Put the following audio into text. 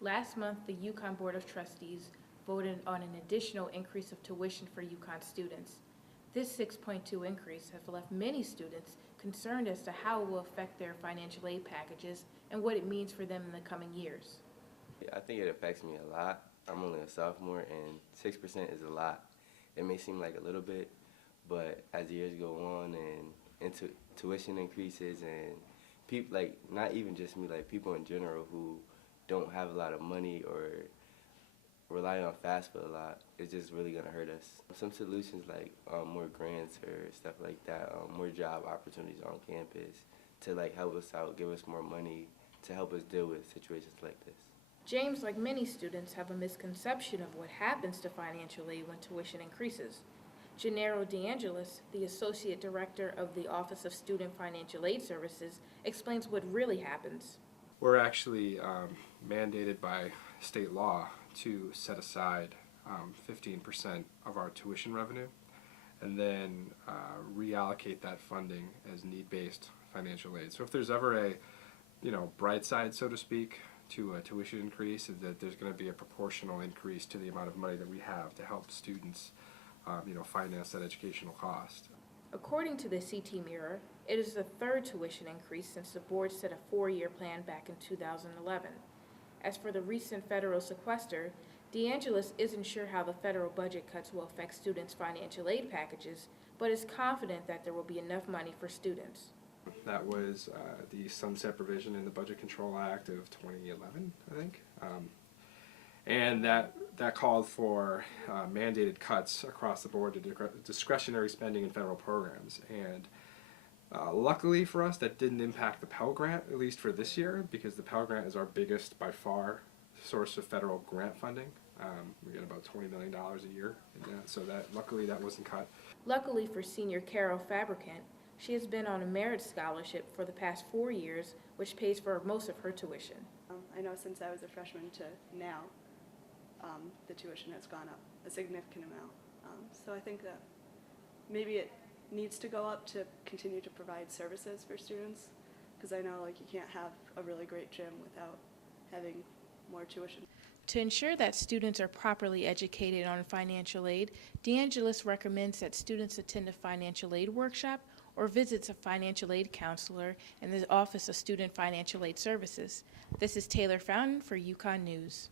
Last month, the UConn Board of Trustees voted on an additional increase of tuition for UConn students. This 6.2 increase has left many students concerned as to how it will affect their financial aid packages and what it means for them in the coming years. I think it affects me a lot. I'm only a sophomore, and 6% is a lot. It may seem like a little bit, but as years go on and tuition increases and people, like, not even just me, like people in general who don't have a lot of money or rely on fast food a lot, it's just really gonna hurt us. Some solutions like more grants or stuff like that, more job opportunities on campus to like help us out, give us more money to help us deal with situations like this. James, like many students, have a misconception of what happens to financial aid when tuition increases. Gennaro DeAngelis, the Associate Director of the Office of Student Financial Aid Services, explains what really happens. We're actually mandated by state law to set aside 15% of our tuition revenue and then reallocate that funding as need-based financial aid. So if there's ever a bright side, so to speak, to a tuition increase, is that there's going to be a proportional increase to the amount of money that we have to help students finance that educational cost. According to the CT Mirror, it is the third tuition increase since the board set a 4-year plan back in 2011. As for the recent federal sequester, DeAngelis isn't sure how the federal budget cuts will affect students' financial aid packages, but is confident that there will be enough money for students. That was the sunset provision in the Budget Control Act of 2011, I think. And that called for mandated cuts across the board to discretionary spending in federal programs. And luckily for us, that didn't impact the Pell Grant, at least for this year, because the Pell Grant is our biggest, by far, source of federal grant funding. We get about $20 million a year in that, so luckily that wasn't cut. Luckily for senior Carol Fabricant, she has been on a merit scholarship for the past 4 years, which pays for most of her tuition. I know since I was a freshman to now, the tuition has gone up a significant amount. So I think that maybe it needs to go up to continue to provide services for students, because I know you can't have a really great gym without having more tuition. To ensure that students are properly educated on financial aid, DeAngelis recommends that students attend a financial aid workshop or visits a financial aid counselor in the Office of Student Financial Aid Services. This is Taylor Fountain for UConn News.